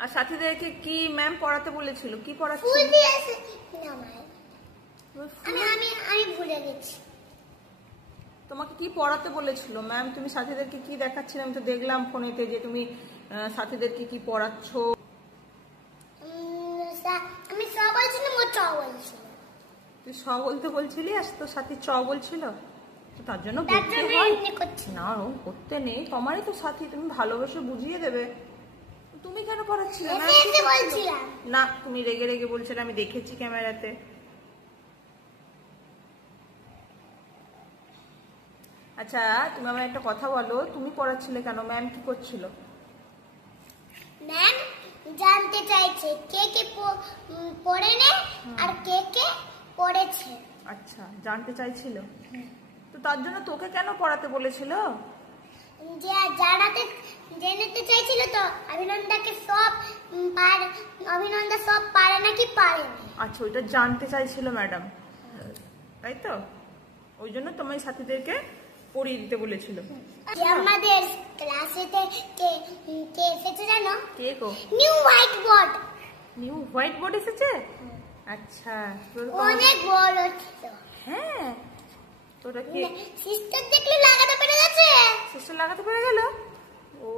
আর সাথীদেরকে কি ম্যাম পড়াতে বলেছিল? কি পড়াচ্ছিল? ফুল দিয়েছে না মাই। আমি ভুলে গেছি। তোমাকে কি পড়াতে বলেছিল ম্যাম? তুমি সাথীদেরকে কি দেখাচ্ছিলে? আমি তো দেখলাম ফোনেতে যে তুমি সাথীদেরকে কি পড়াচ্ছ। আমি চ বলছিলাম, ও চ বলছিল। তুই স বলতে বলছিলি আর তোর সাথী চ বলছিল, তার জন্য না করতে নেই। তোমারই তো সাথী, তুমি ভালোবেসে বুঝিয়ে দেবে। তুমি কেন পড়াচ্ছিলে? না তুমি রেগে রেগে বলছিলে, আমি দেখেছি ক্যামেরাতে। আচ্ছা তুমি আমার একটা কথা বলো, তুমি পড়াচ্ছিলে কেন? ম্যাম কি করছিল? ম্যাম জানতে চাইছে কে কে পড়ে নে আর কে কে পড়েছে। আচ্ছা জানতে চাইছিল, তো তার জন্য তোকে কেন পড়াতে বলেছিল? যে জানাতে জেনেতে চাইছিল তো অভিনন্দাকে সব অভিনন্দা সব পারে নাকি পারে না। আচ্ছা ওইটা জানতে চাইছিল ম্যাডাম, তাই তো? ওই জন্য তোমার সাথীদেরকে পড়িয়ে দিতে বলেছিল। আমাদের ক্লাসেতে কে কে এসেছে জানো? কে গো? New whiteboard. New whiteboard এসেছে? আচ্ছা অনেক বড় ছিল। হ্যাঁ তোরা কি সিস্টার দেখলে লাগাতে পেরে গেছে। সিস্টার লাগাতে পেরে গেল? ও